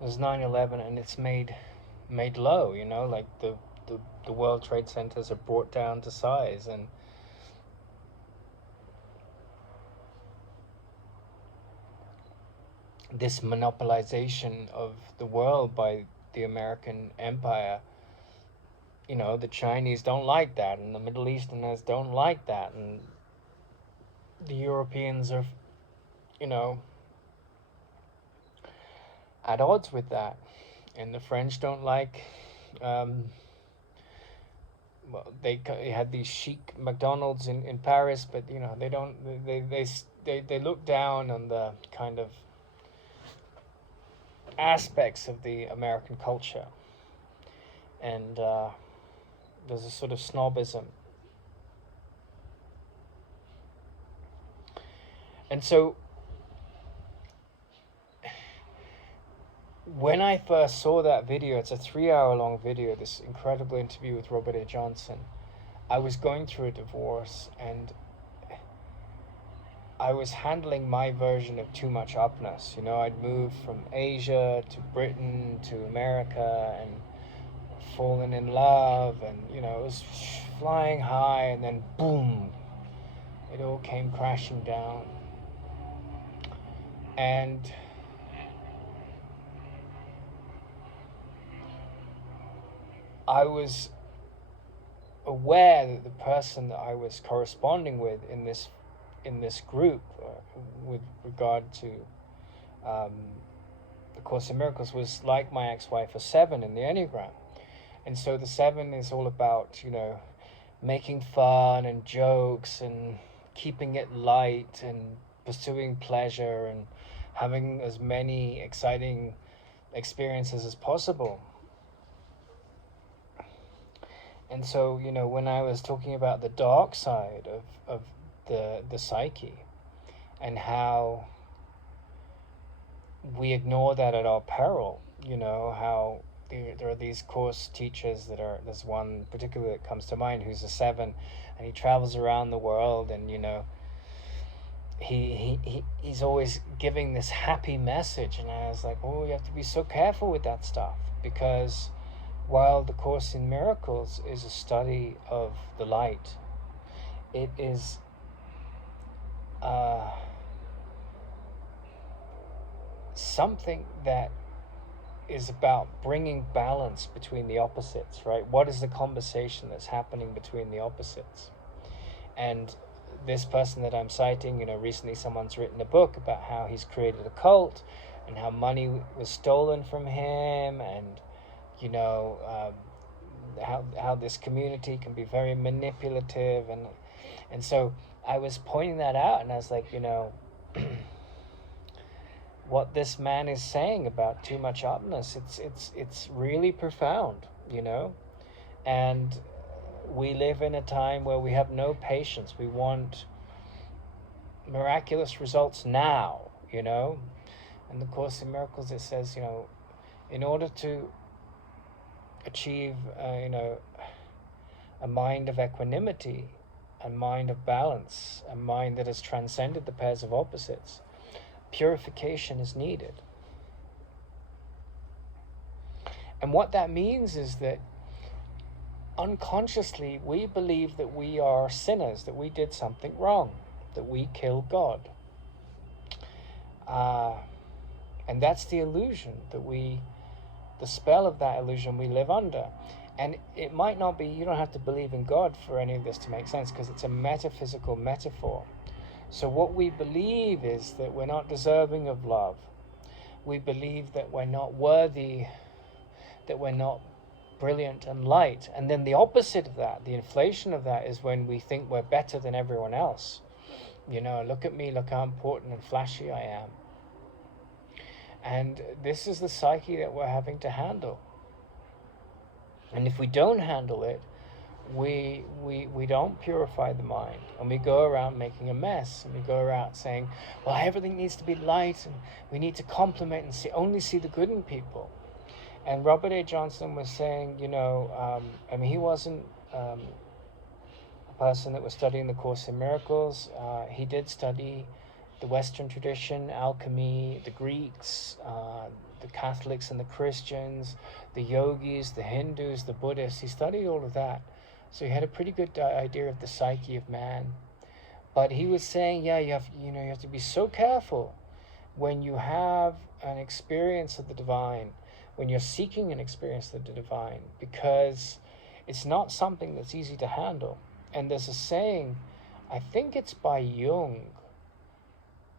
There's 9/11, and it's made low. Like the World Trade Centers are brought down to size, and this monopolization of the world by the American empire. The Chinese don't like that, and the Middle Easterners don't like that, and the Europeans are, you know, at odds with that, and the French don't like. Um, well, they had these chic McDonald's in Paris, but they don't. They look down on the kind of aspects of the American culture, and there's a sort of snobism. And so when I first saw that video, it's a 3 hour long video, this incredible interview with Robert A. Johnson. I was going through a divorce, and I was handling my version of too much upness. I'd moved from Asia to Britain to America and fallen in love, and it was flying high, and then boom, it all came crashing down. And I was aware that the person that I was corresponding with in this group, with regard to the Course in Miracles, was like my ex-wife, a 7 in the Enneagram. And so the 7 is all about making fun and jokes and keeping it light and pursuing pleasure and having as many exciting experiences as possible. And so, when I was talking about the dark side of the psyche, and how we ignore that at our peril, how there are these Course teachers there's one particularly that comes to mind, who's a 7, and he travels around the world, and he's always giving this happy message. And I was like, oh, you have to be so careful with that stuff, because while the Course in Miracles is a study of the light, it is something that is about bringing balance between the opposites, right? What is the conversation that's happening between the opposites? And this person that I'm citing, recently someone's written a book about how he's created a cult and how money was stolen from him, and how this community can be very manipulative, and so I was pointing that out, and I was like, what this man is saying about too much openness, it's really profound, and we live in a time where we have no patience. We want miraculous results now, and the Course in Miracles, it says, in order to achieve, a mind of equanimity, a mind of balance, a mind that has transcended the pairs of opposites, purification is needed. And what that means is that unconsciously we believe that we are sinners, that we did something wrong, that we killed God. And that's the illusion the spell of that illusion we live under. And it might not be, you don't have to believe in God for any of this to make sense, because it's a metaphysical metaphor. So what we believe is that we're not deserving of love. We believe that we're not worthy, that we're not brilliant and light. And then the opposite of that, the inflation of that, is when we think we're better than everyone else. Look at me, look how important and flashy I am. And this is the psyche that we're having to handle. And if we don't handle it, we don't purify the mind, and we go around making a mess, and we go around saying, well, everything needs to be light, and we need to compliment and only see the good in people. And Robert A. Johnson was saying, he wasn't a person that was studying the Course in Miracles. He did study the Western tradition, alchemy, the Greeks, the the Catholics and the Christians, the yogis, the Hindus, the Buddhists. He studied all of that. So he had a pretty good idea of the psyche of man. But he was saying, yeah, you have to be so careful when you have an experience of the divine, when you're seeking an experience of the divine, because it's not something that's easy to handle. And there's a saying, I think it's by Jung,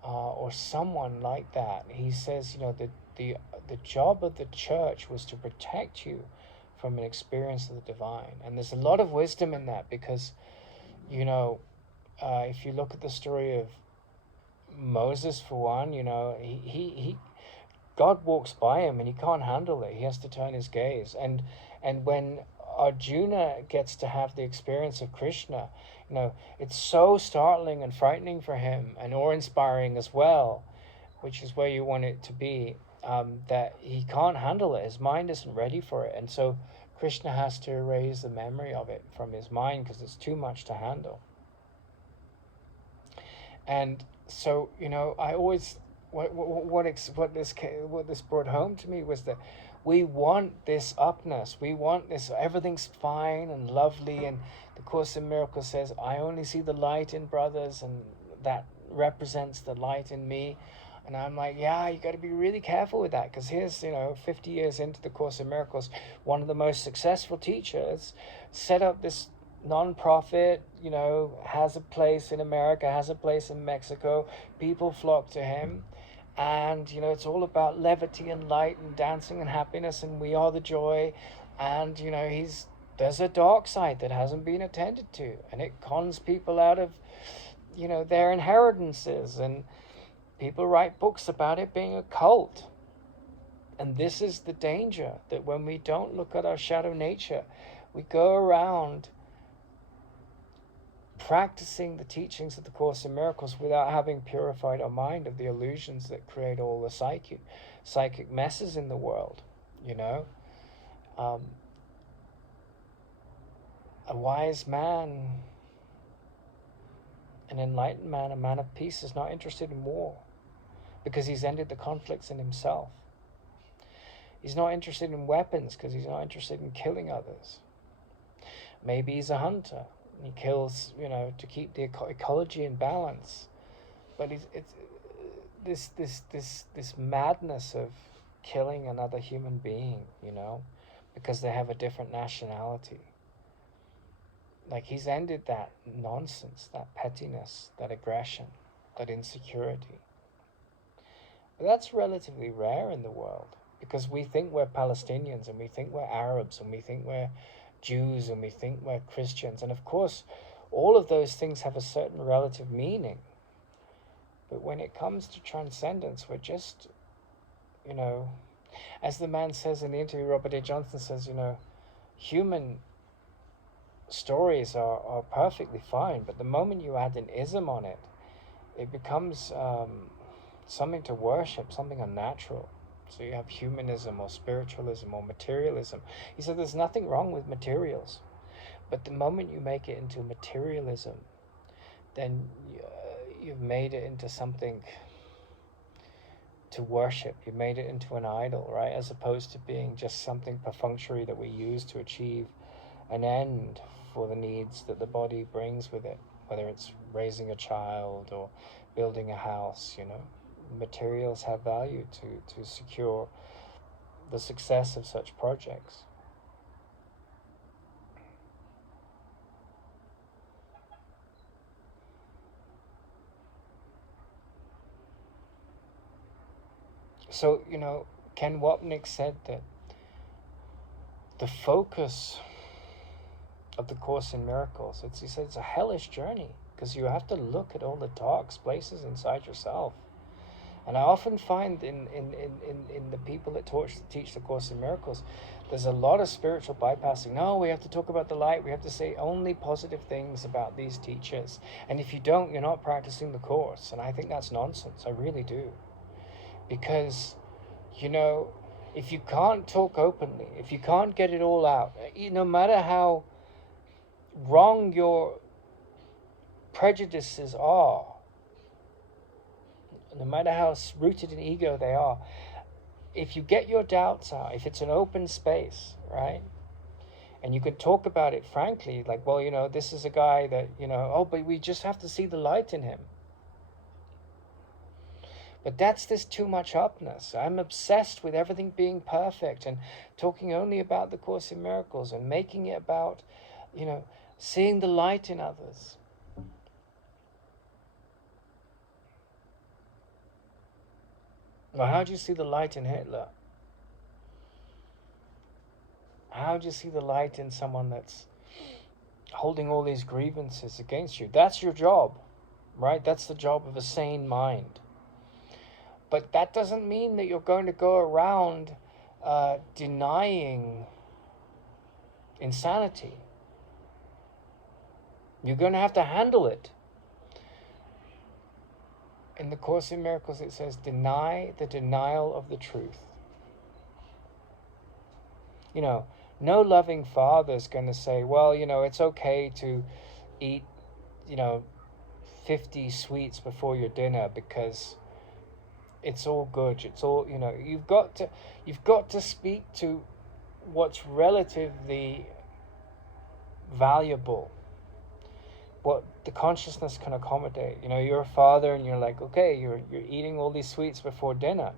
or someone like that. He says, the job of the church was to protect you from an experience of the divine. And there's a lot of wisdom in that, because, if you look at the story of Moses, for one, he God walks by him and he can't handle it. He has to turn his gaze. And when Arjuna gets to have the experience of Krishna, it's so startling and frightening for him, and awe-inspiring as well, which is where you want it to be, that he can't handle it. His mind isn't ready for it. And so Krishna has to erase the memory of it from his mind because it's too much to handle. And so, I always, what this brought home to me was that we want this upness. We want this, everything's fine and lovely. And the Course in Miracles says, I only see the light in brothers, and that represents the light in me. And I'm like, yeah, you got to be really careful with that, because here's, 50 years into the Course in Miracles, one of the most successful teachers set up this non-profit, has a place in America, has a place in Mexico. People flock to him. And, it's all about levity and light and dancing and happiness, and we are the joy. And, there's a dark side that hasn't been attended to, and it cons people out of, their inheritances. And people write books about it being a cult. And this is the danger, that when we don't look at our shadow nature, we go around practicing the teachings of the Course in Miracles without having purified our mind of the illusions that create all the psychic messes in the world. A wise man, an enlightened man, a man of peace, is not interested in war, because he's ended the conflicts in himself. He's not interested in weapons because he's not interested in killing others. Maybe he's a hunter. He kills, to keep the ecology in balance. But it's this madness of killing another human being, because they have a different nationality. Like, he's ended that nonsense, that pettiness, that aggression, that insecurity. But that's relatively rare in the world, because we think we're Palestinians, and we think we're Arabs, and we think we're Jews, and we think we're Christians. And of course, all of those things have a certain relative meaning. But when it comes to transcendence, we're just, as the man says in the interview, Robert A. Johnson says, human stories are perfectly fine, but the moment you add an ism on it, it becomes something to worship, something unnatural. So you have humanism or spiritualism or materialism. He said there's nothing wrong with materials, but the moment you make it into materialism, then you've made it into something to worship. You've made it into an idol, right? As opposed to being just something perfunctory that we use to achieve an end for the needs that the body brings with it, whether it's raising a child or building a house. Materials have value to secure the success of such projects. So, Ken Wapnick said that the focus of the Course in Miracles, he said it's a hellish journey, because you have to look at all the dark places inside yourself. And I often find in the people that teach the Course in Miracles, there's a lot of spiritual bypassing. No, we have to talk about the light. We have to say only positive things about these teachers. And if you don't, you're not practicing the Course. And I think that's nonsense. I really do. Because, if you can't talk openly, if you can't get it all out, no matter how wrong your prejudices are, no matter how rooted in ego they are, if you get your doubts out, if it's an open space, right? And you can talk about it frankly, like, well, this is a guy that, oh, but we just have to see the light in him. But that's this too much upness. I'm obsessed with everything being perfect and talking only about the Course in Miracles and making it about, seeing the light in others. Well, how do you see the light in Hitler? How do you see the light in someone that's holding all these grievances against you? That's your job, right? That's the job of a sane mind. But that doesn't mean that you're going to go around denying insanity. You're going to have to handle it. In the Course in Miracles, it says, deny the denial of the truth. No loving father is going to say, well, it's okay to eat, 50 sweets before your dinner because it's all good. It's all, you've got to speak to what's relatively valuable, what the consciousness can accommodate. You're a father and you're like, okay, you're eating all these sweets before dinner.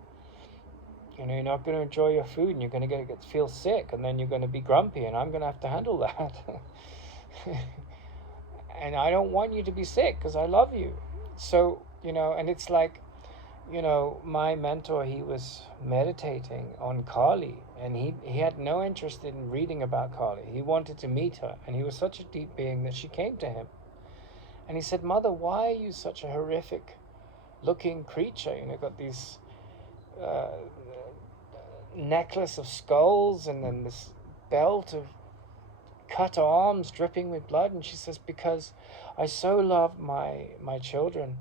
You're not going to enjoy your food and you're going to feel sick and then you're going to be grumpy and I'm going to have to handle that. And I don't want you to be sick because I love you. So, and it's like, my mentor, he was meditating on Kali and he had no interest in reading about Kali. He wanted to meet her and he was such a deep being that she came to him. And he said, Mother, why are you such a horrific looking creature? Got these necklace of skulls and then this belt of cut arms dripping with blood. And she says, because I so love my children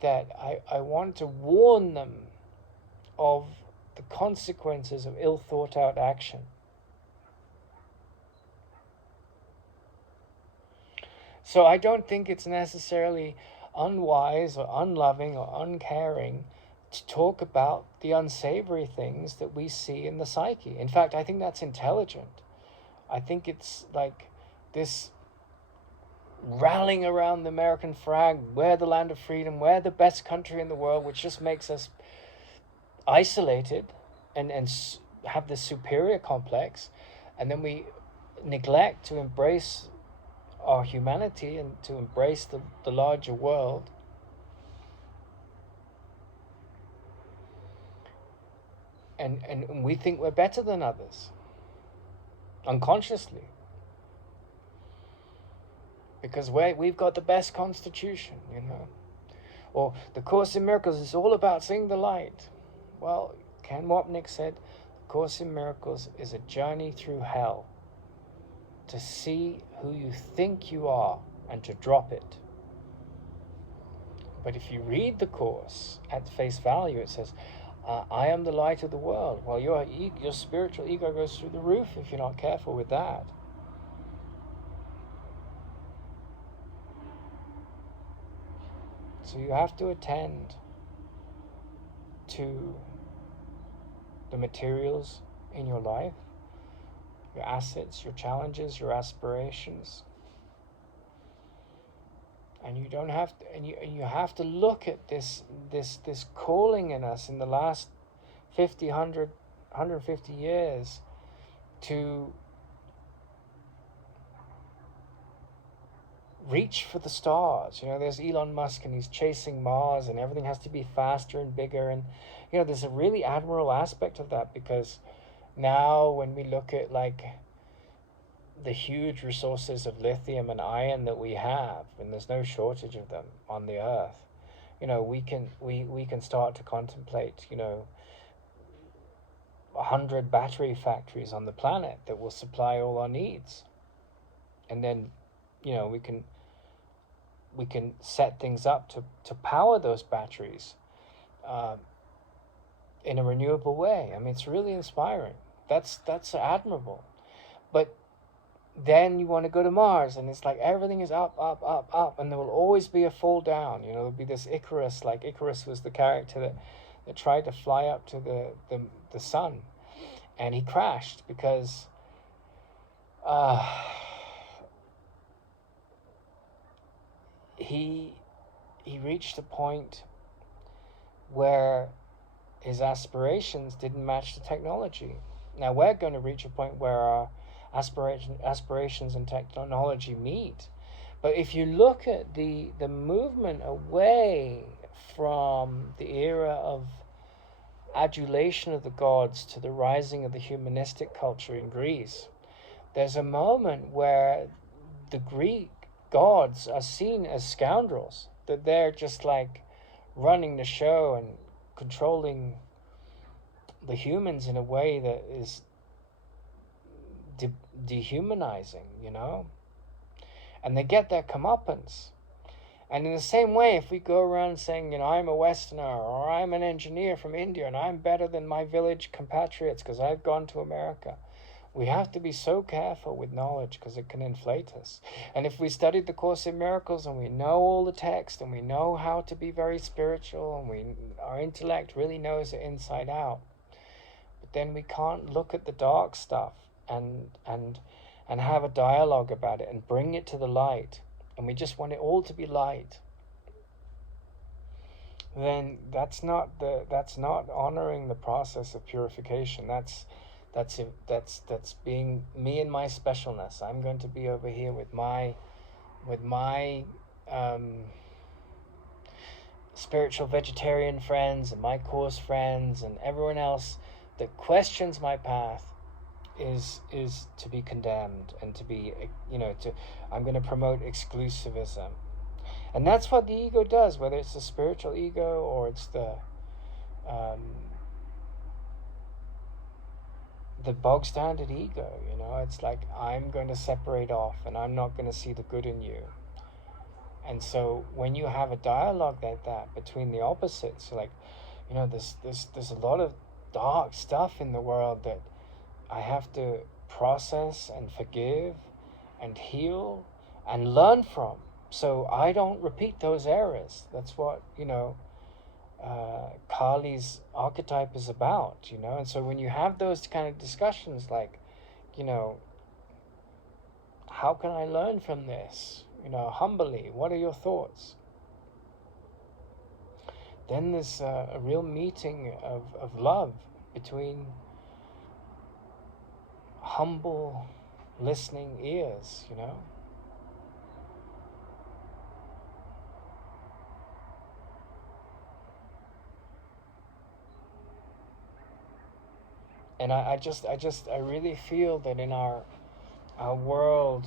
that I want to warn them of the consequences of ill thought out action. So I don't think it's necessarily unwise or unloving or uncaring to talk about the unsavory things that we see in the psyche. In fact, I think that's intelligent. I think it's like this rallying around the American flag, we're the land of freedom, we're the best country in the world, which just makes us isolated and have this superior complex. And then we neglect to embrace our humanity and to embrace the larger world. And we think we're better than others, unconsciously. Because we've got the best constitution, Or the Course in Miracles is all about seeing the light. Well, Ken Wapnick said, the Course in Miracles is a journey through hell to see who you think you are and to drop it. But if you read the Course at face value, it says, I am the light of the world. Well, your spiritual ego goes through the roof if you're not careful with that. So you have to attend to the materials in your life, your assets, your challenges, your aspirations. And you don't have to, and you have to look at this calling in us in the last 50, 100, 150 years to reach for the stars. There's Elon Musk and he's chasing Mars and everything has to be faster and bigger. And, there's a really admirable aspect of that, because now when we look at like the huge resources of lithium and iron that we have, and there's no shortage of them on the earth, we can start to contemplate, 100 battery factories on the planet that will supply all our needs. And then, we can set things up to power those batteries in a renewable way. I mean, it's really inspiring. That's admirable. But then you want to go to Mars, and it's like everything is up, up, up, up, and there will always be a fall down. There'll be this Icarus, like Icarus was the character that tried to fly up to the sun, and he crashed because he reached a point where his aspirations didn't match the technology. Now we're going to reach a point where our aspirations and technology meet. But if you look at the movement away from the era of adulation of the gods to the rising of the humanistic culture in Greece, there's a moment where the Greek gods are seen as scoundrels, that they're just like running the show and controlling the humans in a way that is dehumanizing, you know? And they get their comeuppance. And in the same way, if we go around saying, you know, I'm a Westerner, or I'm an engineer from India, and I'm better than my village compatriots because I've gone to America, we have to be so careful with knowledge because it can inflate us. And if we studied the Course in Miracles and we know all the text and we know how to be very spiritual and our intellect really knows it inside out, but then we can't look at the dark stuff and have a dialogue about it and bring it to the light, and we just want it all to be light, then that's not honoring the process of purification. That's being me and my specialness. I'm going to be over here with my spiritual vegetarian friends and my Course friends and everyone else that questions my path is to be condemned and to be, you know, I'm going to promote exclusivism. And that's what the ego does, whether it's the spiritual ego or it's the bog standard ego, you know. It's like, I'm going to separate off and I'm not going to see the good in you. And so when you have a dialogue like that between the opposites, like, you know, there's a lot of dark stuff in the world that I have to process and forgive and heal and learn from, so I don't repeat those errors. That's what, you know, Kali's archetype is about, you know. And so when you have those kind of discussions, like, you know, how can I learn from this, you know, humbly, what are your thoughts? Then there's a real meeting of love between humble listening ears, you know. And I really feel that in our world,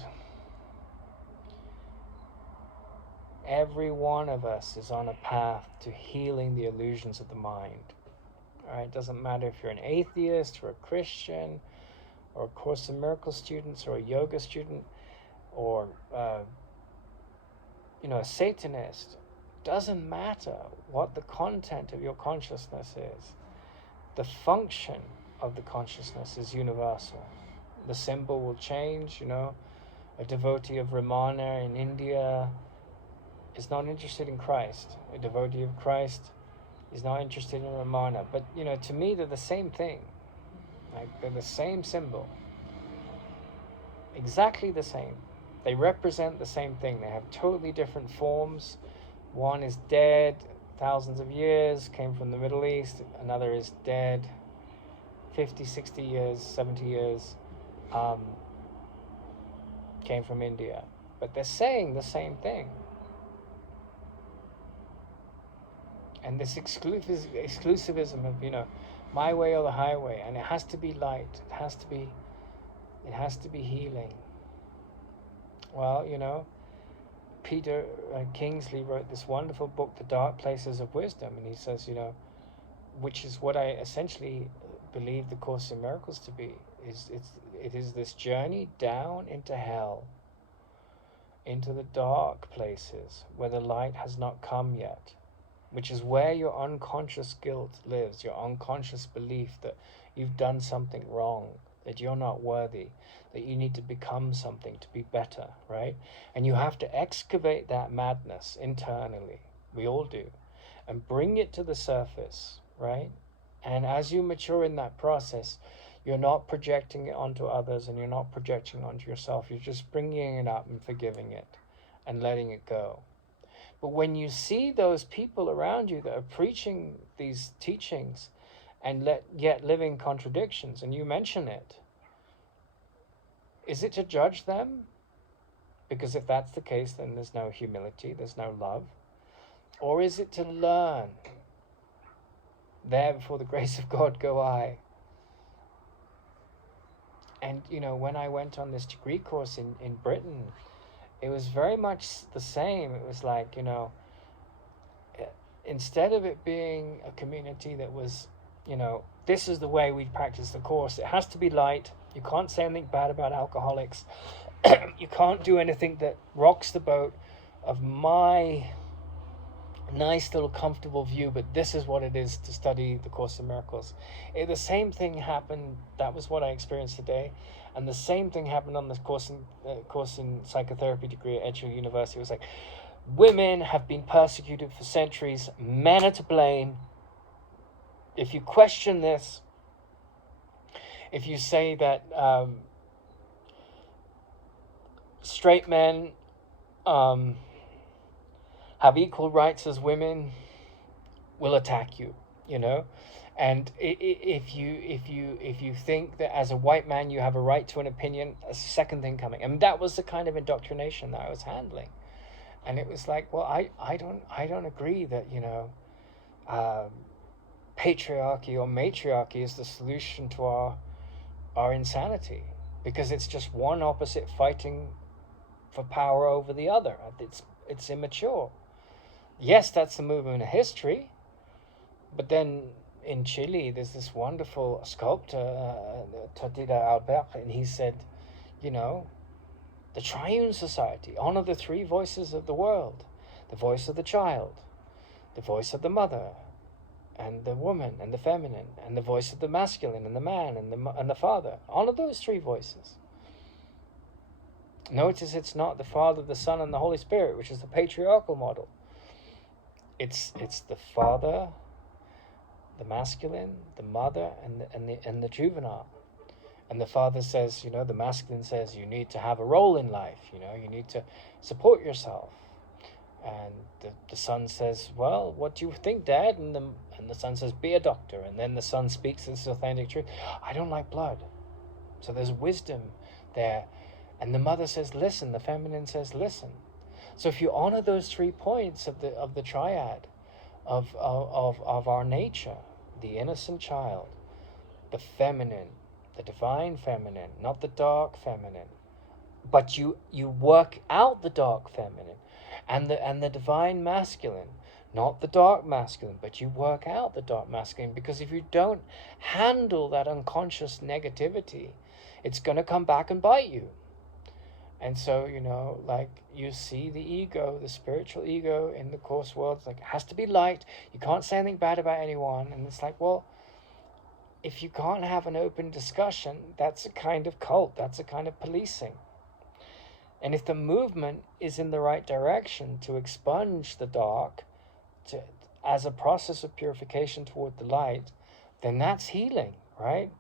every one of us is on a path to healing the illusions of the mind. All right, it doesn't matter if you're an atheist or a Christian or a Course in Miracles student or a yoga student or you know, a Satanist. Doesn't matter what the content of your consciousness is. The function of the consciousness is universal. The symbol will change, you know. A devotee of Ramana in India is not interested in Christ. A devotee of Christ is not interested in Ramana. But, you know, to me, they're the same thing. Like, they're the same symbol. Exactly the same. They represent the same thing. They have totally different forms. One is dead, thousands of years, came from the Middle East. Another is dead, 50, 60 years, 70 years, came from India. But they're saying the same thing. And this exclusivism of, you know, my way or the highway, and it has to be light, it has to be healing. Well, you know, Peter Kingsley wrote this wonderful book, The Dark Places of Wisdom, and he says, you know, which is what I essentially believe the Course in Miracles to be, it is this journey down into hell, into the dark places where the light has not come yet, which is where your unconscious guilt lives, your unconscious belief that you've done something wrong, that you're not worthy, that you need to become something to be better, right? And you have to excavate that madness internally, we all do, and bring it to the surface, right? And as you mature in that process, you're not projecting it onto others and you're not projecting it onto yourself. You're just bringing it up and forgiving it and letting it go. But when you see those people around you that are preaching these teachings and yet living contradictions, and you mention it, is it to judge them? Because if that's the case, then there's no humility, there's no love. Or is it to learn? There before the grace of God go I. And, when I went on this degree course in Britain, it was very much the same. It was like, instead of it being a community that was, this is the way we practice the course. It has to be light. You can't say anything bad about alcoholics. You can't do anything that rocks the boat of my nice little comfortable view, but this is what it is to study the Course in Miracles. The same thing happened. That was what I experienced today, and the same thing happened on this course in psychotherapy degree at Edgehill University. It was like, women have been persecuted for centuries, men are to blame. If you question this, if you say that straight men have equal rights as women, will attack you, and if you think that as a white man you have a right to an opinion, a second thing coming. And that was the kind of indoctrination that I was handling. And it was like, well, I don't agree that patriarchy or matriarchy is the solution to our insanity, because it's just one opposite fighting for power over the other. It's immature. Yes, that's the movement of history, but then in Chile there's this wonderful sculptor, Tadida Albert, and he said, the Triune Society, honor the three voices of the world: the voice of the child, the voice of the mother and the woman and the feminine, and the voice of the masculine and the man and the father. Honor those three voices. Notice it's not the Father, the Son, and the Holy Spirit, which is the patriarchal model. It's the Father, the masculine, the mother, and the juvenile. And the Father says, the masculine says, you need to have a role in life. You need to support yourself. And the Son says, well, what do you think, Dad? And the Son says, be a doctor. And then the Son speaks this authentic truth. I don't like blood. So there's wisdom there. And the mother says, listen. The feminine says, listen. So if you honor those 3 points of the triad of our nature, the innocent child, the feminine, the divine feminine, not the dark feminine, but you work out the dark feminine, and the divine masculine, not the dark masculine, but you work out the dark masculine, because if you don't handle that unconscious negativity, it's going to come back and bite you. And so, like you see the ego, the spiritual ego in the Course world, it's like, it has to be light. You can't say anything bad about anyone. And it's like, well, if you can't have an open discussion, that's a kind of cult. That's a kind of policing. And if the movement is in the right direction to expunge the dark as a process of purification toward the light, then that's healing, right?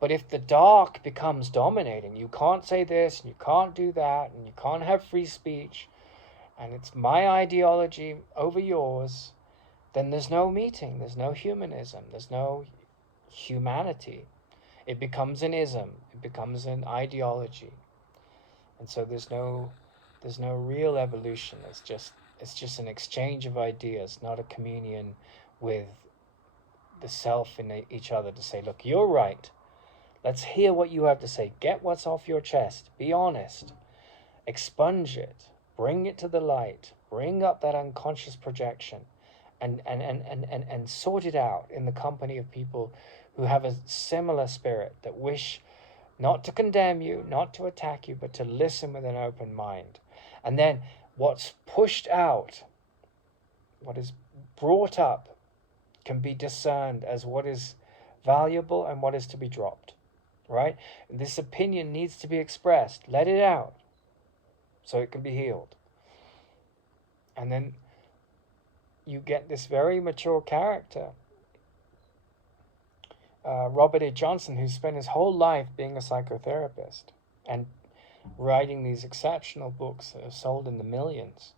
But if the dark becomes dominating, you can't say this, and you can't do that, and you can't have free speech, and it's my ideology over yours, then there's no meeting, there's no humanism, there's no humanity. It becomes an ism, it becomes an ideology. And so there's no real evolution. It's just an exchange of ideas, not a communion with the self in each other to say, look, you're right. Let's hear what you have to say. Get what's off your chest. Be honest. Expunge it. Bring it to the light. Bring up that unconscious projection and sort it out in the company of people who have a similar spirit, that wish not to condemn you, not to attack you, but to listen with an open mind. And then what's pushed out, what is brought up, can be discerned as what is valuable and what is to be dropped. Right? This opinion needs to be expressed. Let it out so it can be healed. And then you get this very mature character Robert A. Johnson, who spent his whole life being a psychotherapist and writing these exceptional books that have sold in the millions,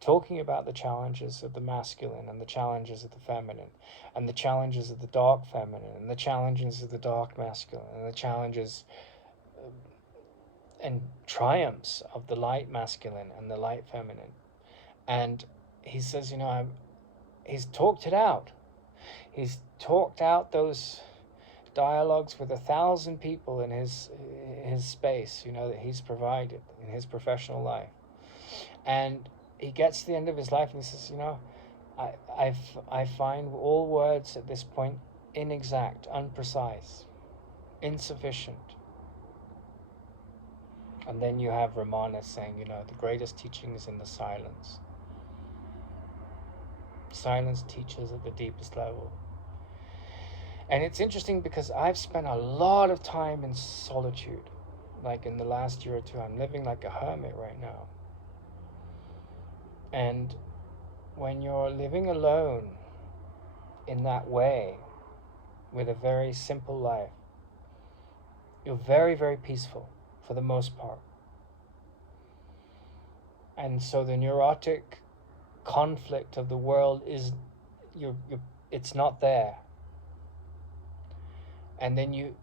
talking about the challenges of the masculine and the challenges of the feminine, and the challenges of the dark feminine, and the challenges of the dark masculine, and the challenges and triumphs of the light masculine and the light feminine. And he says, he's talked it out. He's talked out those dialogues with 1,000 people in his space, that he's provided in his professional life. And he gets to the end of his life and he says, I find all words at this point inexact, unprecise, insufficient. And then you have Ramana saying, the greatest teaching is in the silence. Silence teaches at the deepest level. And it's interesting because I've spent a lot of time in solitude. Like in the last year or two, I'm living like a hermit right now. And when you're living alone in that way, with a very simple life, you're very, very peaceful for the most part. And so the neurotic conflict of the world is, it's not there. And then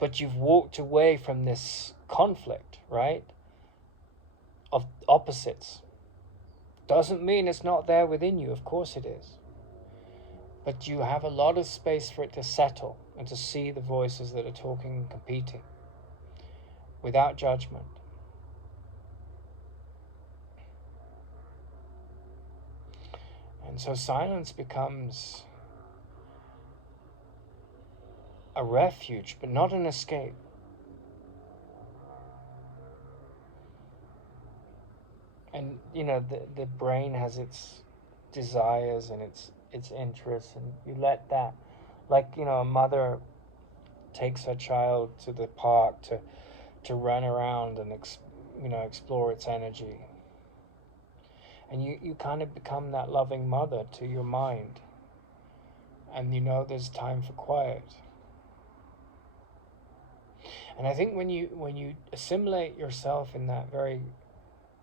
but you've walked away from this conflict, right? Of opposites. Doesn't mean it's not there within you, of course it is. But you have a lot of space for it to settle and to see the voices that are talking and competing without judgment. And so silence becomes a refuge, but not an escape. And the brain has its desires and its interests, and you let that, like a mother takes her child to the park to run around and explore its energy, and you kind of become that loving mother to your mind, and there's time for quiet. And I think when you assimilate yourself in that very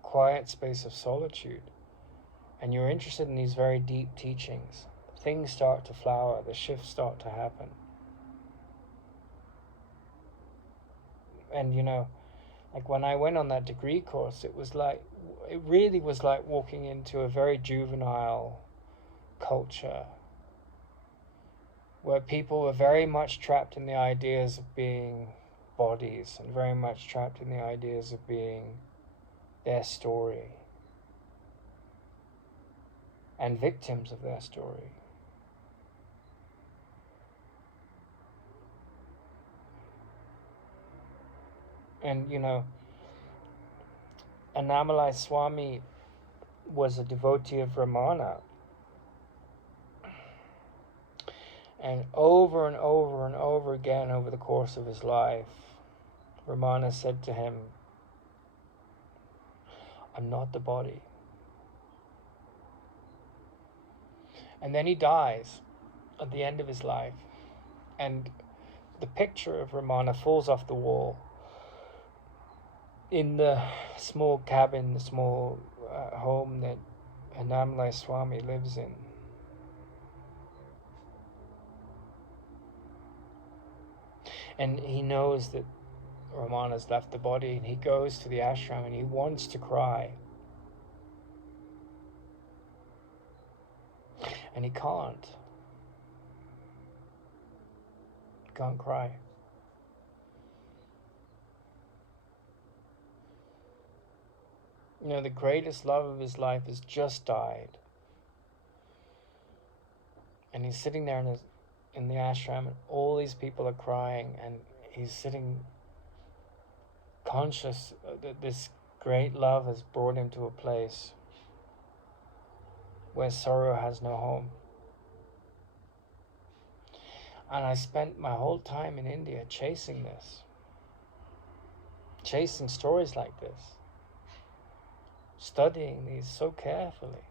quiet space of solitude, and you're interested in these very deep teachings, things start to flower, the shifts start to happen. And like when I went on that degree course, it really was like walking into a very juvenile culture where people were very much trapped in the ideas of being bodies and very much trapped in the ideas of being their story and victims of their story. And Annamalai Swami was a devotee of Ramana, and over and over and over again over the course of his life, Ramana said to him, "I'm not the body." And then he dies at the end of his life, and the picture of Ramana falls off the wall in the small cabin, the small home that Annamalai Swami lives in. And he knows that Ramana's left the body, and he goes to the ashram and he wants to cry. And he can't. He can't cry. The greatest love of his life has just died. And he's sitting there in the ashram, and all these people are crying, and he's sitting conscious that this great love has brought him to a place where sorrow has no home. And I spent my whole time in India chasing stories like this, studying these so carefully.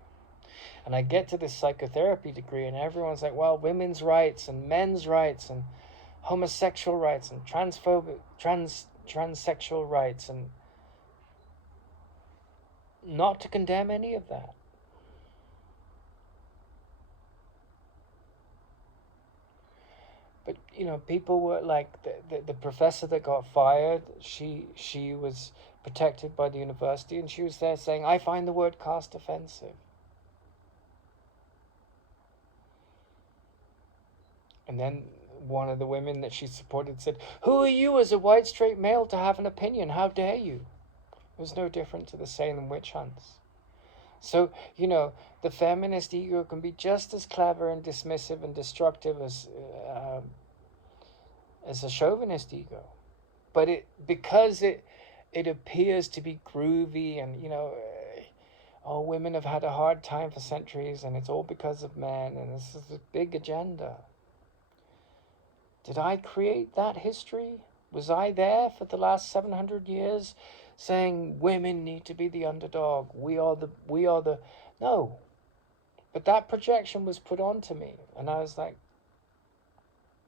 And I get to this psychotherapy degree, and everyone's like, well, women's rights and men's rights and homosexual rights and transsexual rights, and not to condemn any of that. But people were like the professor that got fired. She was protected by the university, and she was there saying, "I find the word caste offensive." And then one of the women that she supported said, "Who are you as a white straight male to have an opinion? How dare you?" It was no different to the Salem witch hunts. So, the feminist ego can be just as clever and dismissive and destructive as a chauvinist ego. But because it appears to be groovy, and, women have had a hard time for centuries, and it's all because of men, and this is a big agenda. Did I create that history? Was I there for the last 700 years saying women need to be the underdog? We are the no. But that projection was put onto me, and I was like,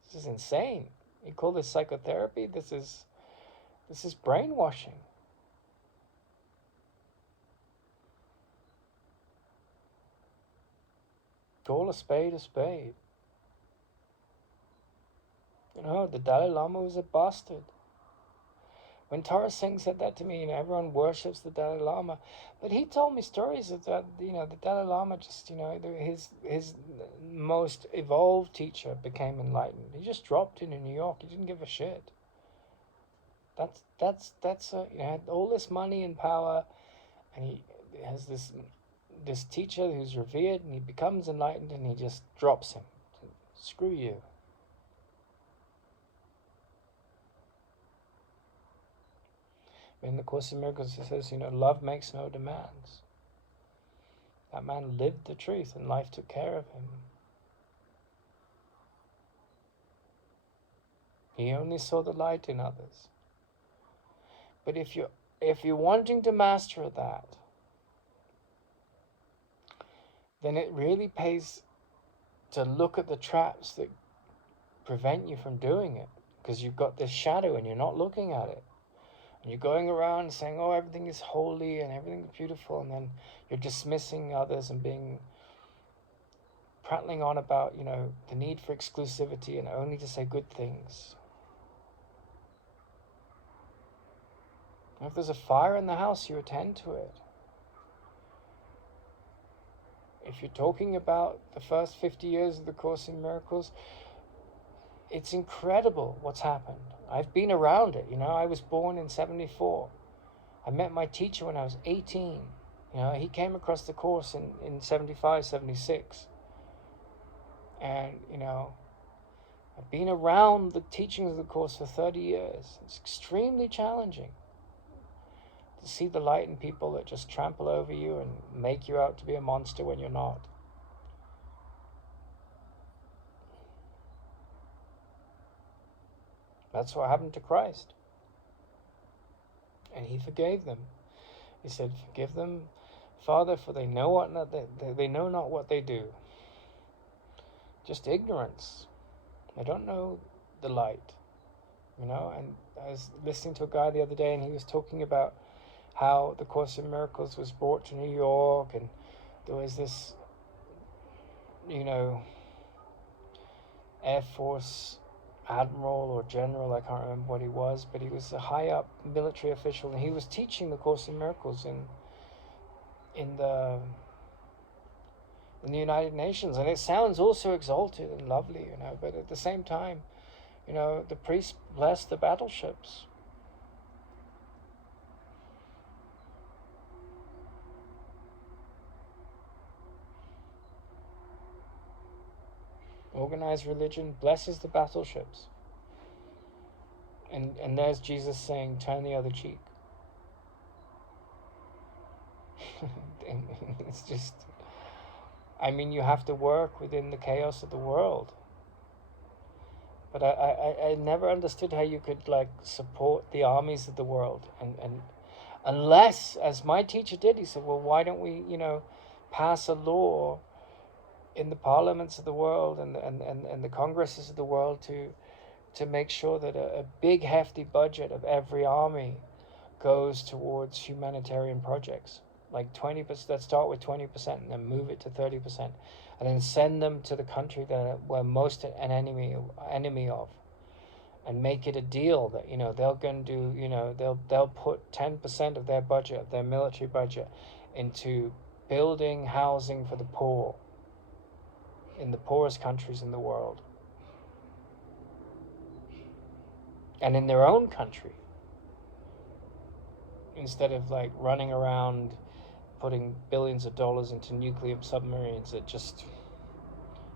this is insane. You call this psychotherapy? This is brainwashing. Call a spade a spade. The Dalai Lama was a bastard. When Tara Singh said that to me, everyone worships the Dalai Lama, but he told me stories of that. The Dalai Lama just, his most evolved teacher became enlightened. He just dropped in New York. He didn't give a shit. That's had all this money and power, and he has this teacher who's revered, and he becomes enlightened, and he just drops him. Screw you. In the Course in Miracles, it says, love makes no demands. That man lived the truth, and life took care of him. He only saw the light in others. But if you're wanting to master that, then it really pays to look at the traps that prevent you from doing it, because you've got this shadow and you're not looking at it. And you're going around saying, oh, everything is holy and everything is beautiful, and then you're dismissing others and prattling on about, the need for exclusivity and only to say good things. If there's a fire in the house, you attend to it. If you're talking about the first 50 years of the Course in Miracles, it's incredible what's happened. I've been around it. I was born in 1974. I met my teacher when I was 18. He came across the Course in 1975, 1976. And, I've been around the teachings of the Course for 30 years. It's extremely challenging to see the light in people that just trample over you and make you out to be a monster when you're not. That's what happened to Christ. And he forgave them. He said, forgive them, Father, for they know not what they do. Just ignorance. They don't know the light. And I was listening to a guy the other day, and he was talking about how the Course in Miracles was brought to New York, and there was this, Air Force admiral or general, I can't remember what he was, but he was a high up military official, and he was teaching the Course in Miracles in the United Nations, and it sounds also exalted and lovely, but at the same time, the priest blessed the battleships. Organized religion blesses the battleships. And there's Jesus saying, turn the other cheek. It's just, you have to work within the chaos of the world. But I never understood how you could support the armies of the world, and unless, as my teacher did, he said, well, why don't we, pass a law in the parliaments of the world and the congresses of the world to make sure that a big hefty budget of every army goes towards humanitarian projects, like 20%. Let's start with 20% and then move it to 30%, and then send them to the country that we're most an enemy of, and make it a deal that they're going to do. They'll put 10% of their budget, of their military budget, into building housing for the poor in the poorest countries in the world, and in their own country, instead of like running around putting billions of dollars into nuclear submarines that just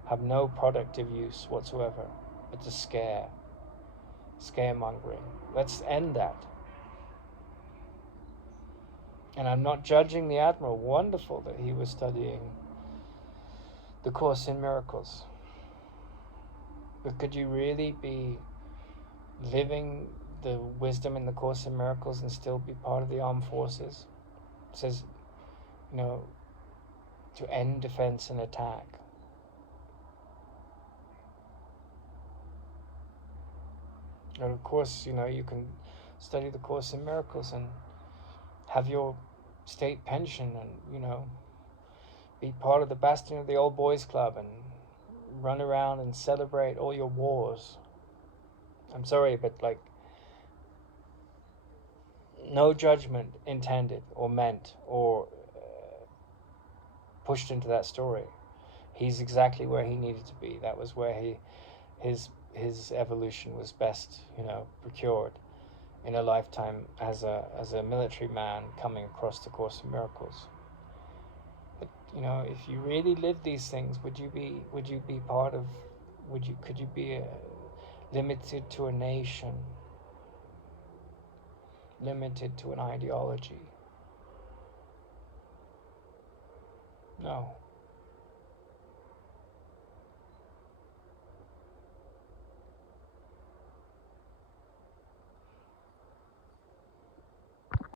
have no productive use whatsoever, but to scaremongering. Let's end that. And I'm not judging the Admiral. Wonderful that he was studying the Course in Miracles. But could you really be living the wisdom in the Course in Miracles and still be part of the armed forces? It says, to end defense and attack. And of course, you can study the Course in Miracles and have your state pension and, be part of the bastion of the old boys club and run around and celebrate all your wars. I'm sorry, but no judgment intended or meant or pushed into that story. He's exactly where he needed to be. That was where his evolution was best, procured in a lifetime as a military man coming across the Course in Miracles. But if you really live these things, could you be limited to a nation, limited to an ideology? No.